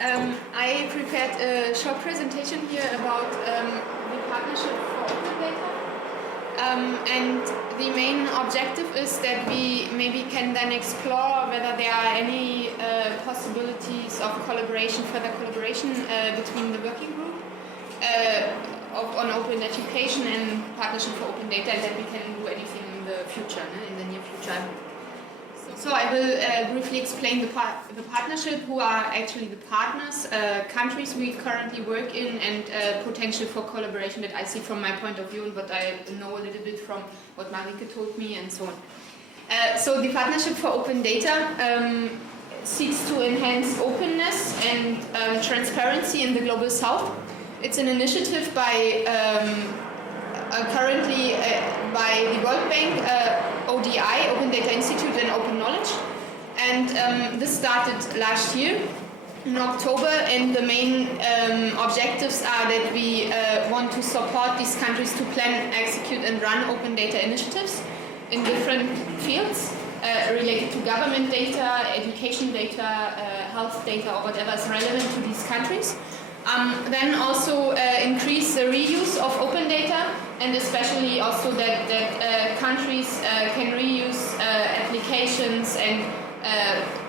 I prepared a short presentation here about the partnership for open data. And the main objective is that we maybe can then explore whether there are any possibilities of collaboration, further collaboration between the working group on open education and partnership for open data, and that we can do anything in the future, in the near future. So I will briefly explain the partnership, who are actually the partners, countries we currently work in, and potential for collaboration that I see from my point of view and what I know a little bit from what Marike told me and so on. So the Partnership for Open Data seeks to enhance openness and transparency in the Global South. It's an initiative by currently by the World Bank, ODI, Open Data Institute, and Open Knowledge. And this started last year in October, and the main objectives are that we want to support these countries to plan, execute, and run open data initiatives in different fields related to government data, education data, health data, or whatever is relevant to these countries. Then also increase the reuse of open data, and especially also that countries can reuse applications and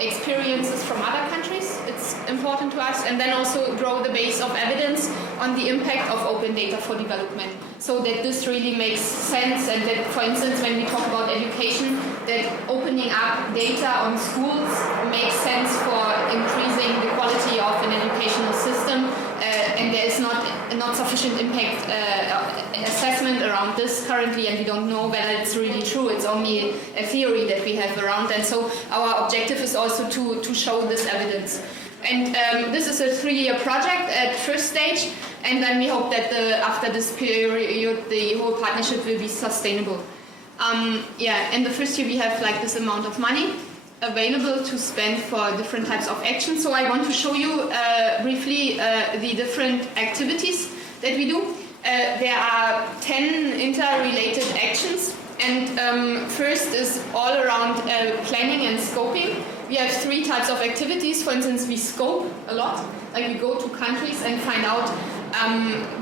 experiences from other countries. It's important to us. And then also grow the base of evidence on the impact of open data for development, so that this really makes sense, and that, for instance, when we talk about education, that opening up data on schools makes sense for increasing the quality of an educational system, and there is not sufficient impact assessment around this currently, and we don't know whether it's really true. It's only a theory that we have around, and so our objective is also to show this evidence. And this is a 3-year project at first stage, and then we hope that after this period the whole partnership will be sustainable. In the first year we have like this amount of money available to spend for different types of actions. So I want to show you briefly the different activities that we do. There are 10 interrelated actions, and first is all around planning and scoping. We have 3 types of activities. For instance, we scope a lot, like we go to countries and find out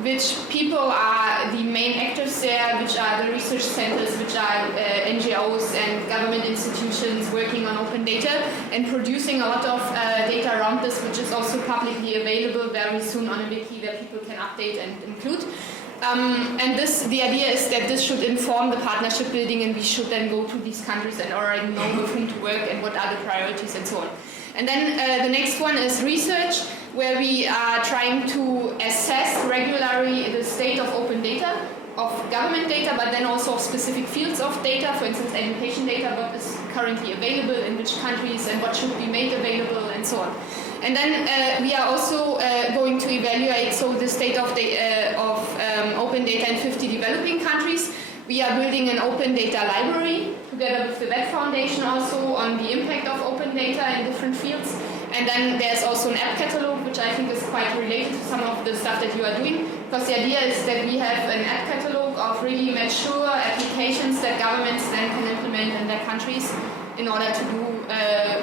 which people are the main actors there, which are the research centers, which are NGOs and government institutions working on open data, and producing a lot of data around this, which is also publicly available very soon on a wiki where people can update and include. And the idea is that this should inform the partnership building, and we should then go to these countries and already know with whom to work and what are the priorities and so on. And then the next one is research, where we are trying to assess regularly the state of open data, of government data, but then also of specific fields of data, for instance education data, what is currently available in which countries and what should be made available and so on. And then we are also going to evaluate the state of open data in 50 developing countries. We are building an open data library together with the Web Foundation also on the impact of open data in different fields. And then there's also an app catalog, which I think is quite related to some of the stuff that you are doing, because the idea is that we have an app catalog of really mature applications that governments then can implement in their countries in order to do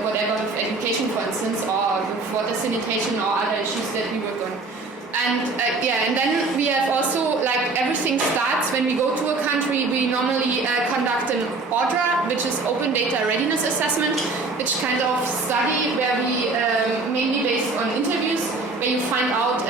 whatever with education, for instance, or with water sanitation or other issues that we work on. And and then we have also, like, everything starts when we go to a country. We normally conduct an ODRA, which is Open Data Readiness Assessment, which kind of study where we mainly based on interviews, where you find out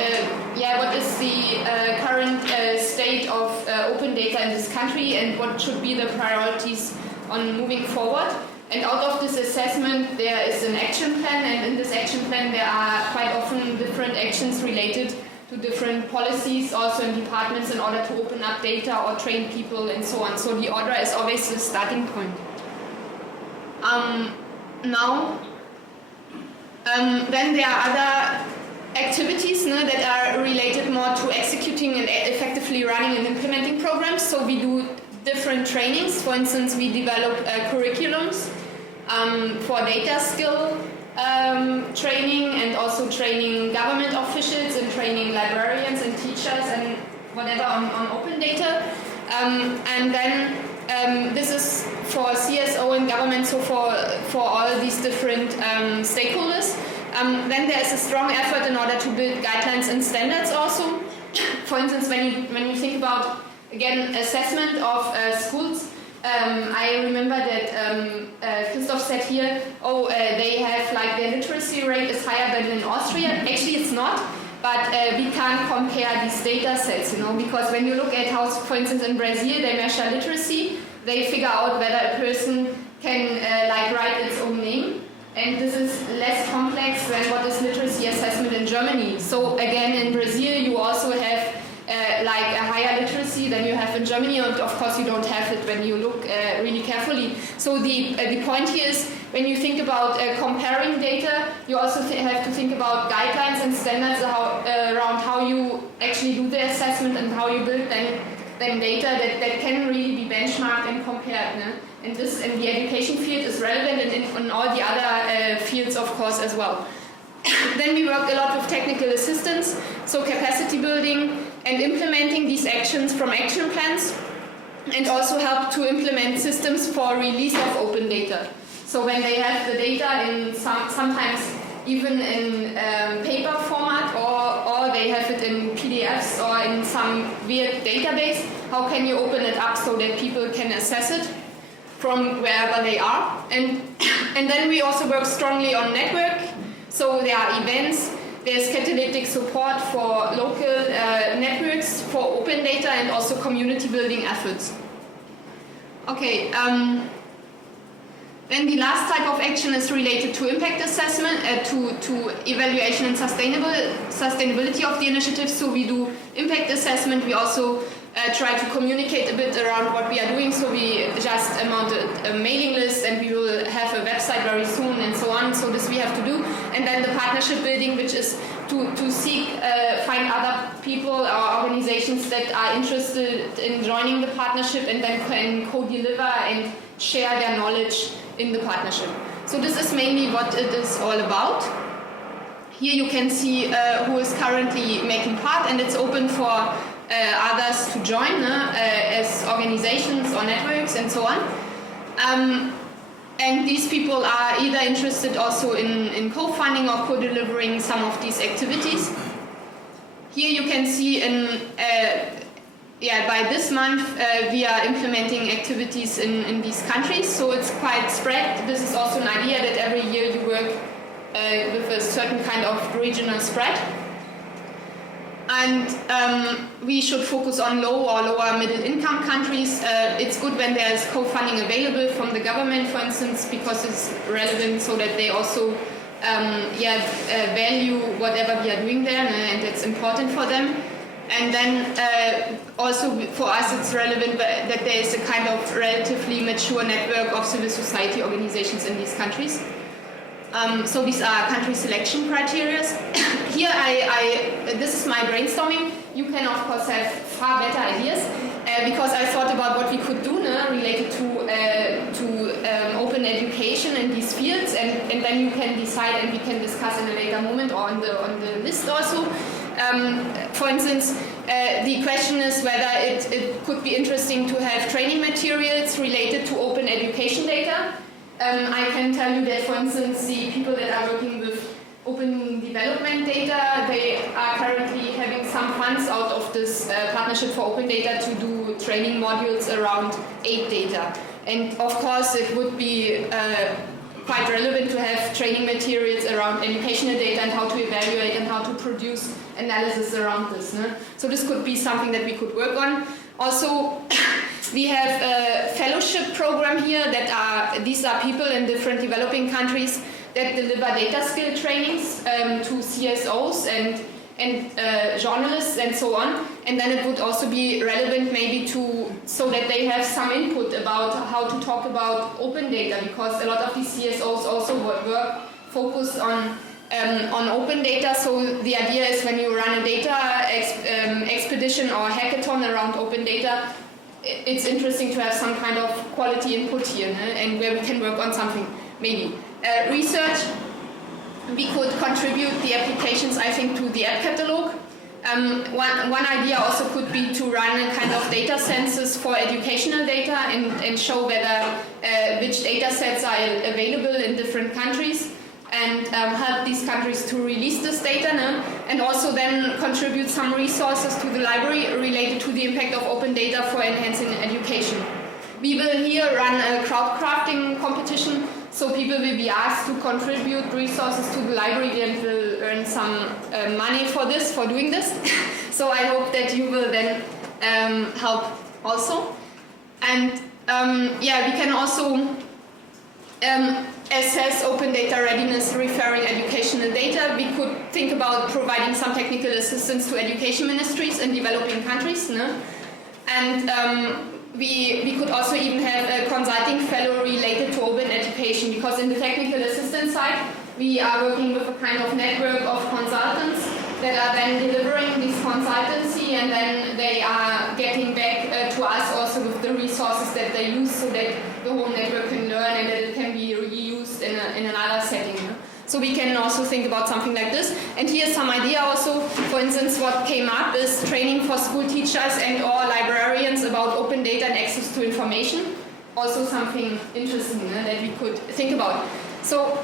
what is the current state of open data in this country and what should be the priorities on moving forward. And out of this assessment there is an action plan, and in this action plan there are quite often different actions related to different policies also in departments in order to open up data or train people and so on. So the order is always the starting point. Then there are other activities that are related more to executing and effectively running and implementing programs. So we do different trainings. For instance, we develop curriculums for data skill training, and also training government officials and training librarians and teachers and whatever on open data. And then this is for CSO and government, so for all these different stakeholders. Then there is a strong effort in order to build guidelines and standards also. For instance, when you think about, again, assessment of schools, I remember that Christoph said here, they have like their literacy rate is higher than in Austria. Actually, it's not, but we can't compare these data sets, because when you look at how, for instance, in Brazil they measure literacy, they figure out whether a person can write its own name. And this is less complex than what is literacy assessment in Germany. So again, in Brazil, you also have a higher literacy than you have in Germany, and of course you don't have it when you look really carefully. So the point here is, when you think about comparing data, you also have to think about guidelines and standards around how you actually do the assessment and how you build then data that can really be benchmarked and compared. And this in the education field is relevant, and in all the other fields, of course, as well. Then we work a lot with technical assistance, so capacity building and implementing these actions from action plans, and also help to implement systems for release of open data. So when they have the data in sometimes even in paper format, or they have it in PDFs or in some weird database, how can you open it up so that people can assess it from wherever they are? And then we also work strongly on network. So there are events, there's catalytic support for local networks for open data, and also community building efforts. Okay, then the last type of action is related to impact assessment, to evaluation and sustainability of the initiatives. So we do impact assessment, we also try to communicate a bit around what we are doing, so we just mounted a mailing list, and we will have a website very soon, and so on. So this we have to do. And then the partnership building, which is to seek, find other people or organizations that are interested in joining the partnership, and then can co-deliver and share their knowledge in the partnership. So this is mainly what it is all about. Here you can see who is currently making part, and it's open for others to join as organizations or networks and so on. And these people are either interested also in co-funding or co-delivering some of these activities. Here you can see by this month we are implementing activities in these countries, so it's quite spread. This is also an idea that every year you work with a certain kind of regional spread. And we should focus on low or lower middle income countries. It's good when there's co-funding available from the government, for instance, because it's relevant, so that they also value whatever we are doing there, and it's important for them. And then also for us it's relevant that there is a kind of relatively mature network of civil society organizations in these countries. So these are country selection criteria. Here this is my brainstorming. You can of course have far better ideas, because I thought about what we could do related to open education in these fields, and then you can decide, and we can discuss in a later moment or on the list also. For instance, the question is whether it could be interesting to have training materials related to open education data. I can tell you that, for instance, the people that are working with open development data, they are currently having some funds out of this partnership for open data to do training modules around aid data. And of course it would be quite relevant to have training materials around educational data and how to evaluate and how to produce analysis around this. So this could be something that we could work on. Also, we have a fellowship program here these are people in different developing countries that deliver data skill trainings to CSOs and journalists and so on. And then it would also be relevant maybe so that they have some input about how to talk about open data, because a lot of these CSOs also focus on open data. So the idea is, when you run a data expedition or hackathon around open data, it's interesting to have some kind of quality input here, and where we can work on something, maybe. Research, we could contribute the applications, I think, to the app catalog. One idea also could be to run a kind of data census for educational data and show whether which data sets are available in different countries. and help these countries to release this data, no? And also then contribute some resources to the library related to the impact of open data for enhancing education. We will here run a crowdcrafting competition, so people will be asked to contribute resources to the library and will earn some money for this, for doing this. So I hope that you will then help also. And yeah, we can also assess open data readiness referring educational data. We could think about providing some technical assistance to education ministries in developing countries, no? And we could also even have a consulting fellow related to open education, because in the technical assistance side we are working with a kind of network of consultants that are then delivering this consultancy, and then they are getting back to us also with the resources that they use, so that the whole network can learn and that it can be reused in another setting. So we can also think about something like this. And here's some idea also. For instance, what came up is training for school teachers and or librarians about open data and access to information. Also something interesting that we could think about. So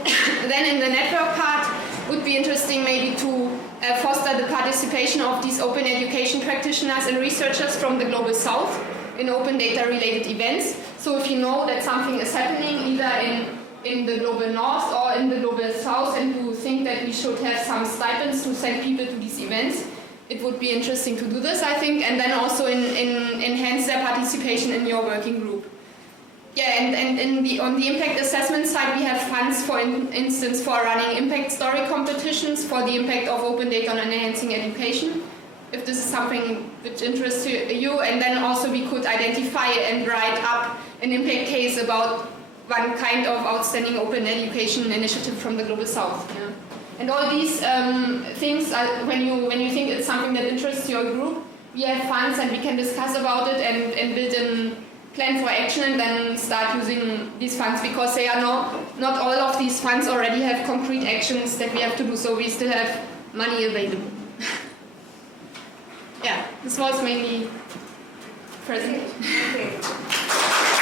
then in the network part, would be interesting maybe to foster the participation of these open education practitioners and researchers from the Global South in open data related events. So if you know that something is happening either in the Global North or in the Global South, and you think that we should have some stipends to send people to these events, it would be interesting to do this, I think, and then also enhance their participation in your working group. Yeah, and on the impact assessment side, we have funds, for instance, for running impact story competitions for the impact of open data on enhancing education, if this is something which interests you. And then also we could identify and write up an impact case about one kind of outstanding open education initiative from the Global South. Yeah. And all these things, when you think it's something that interests your group, we have funds and we can discuss about it and build a plan for action, and then start using these funds, because they are not all of these funds already have concrete actions that we have to do, so we still have money available. Yeah, this was mainly presentation. Okay.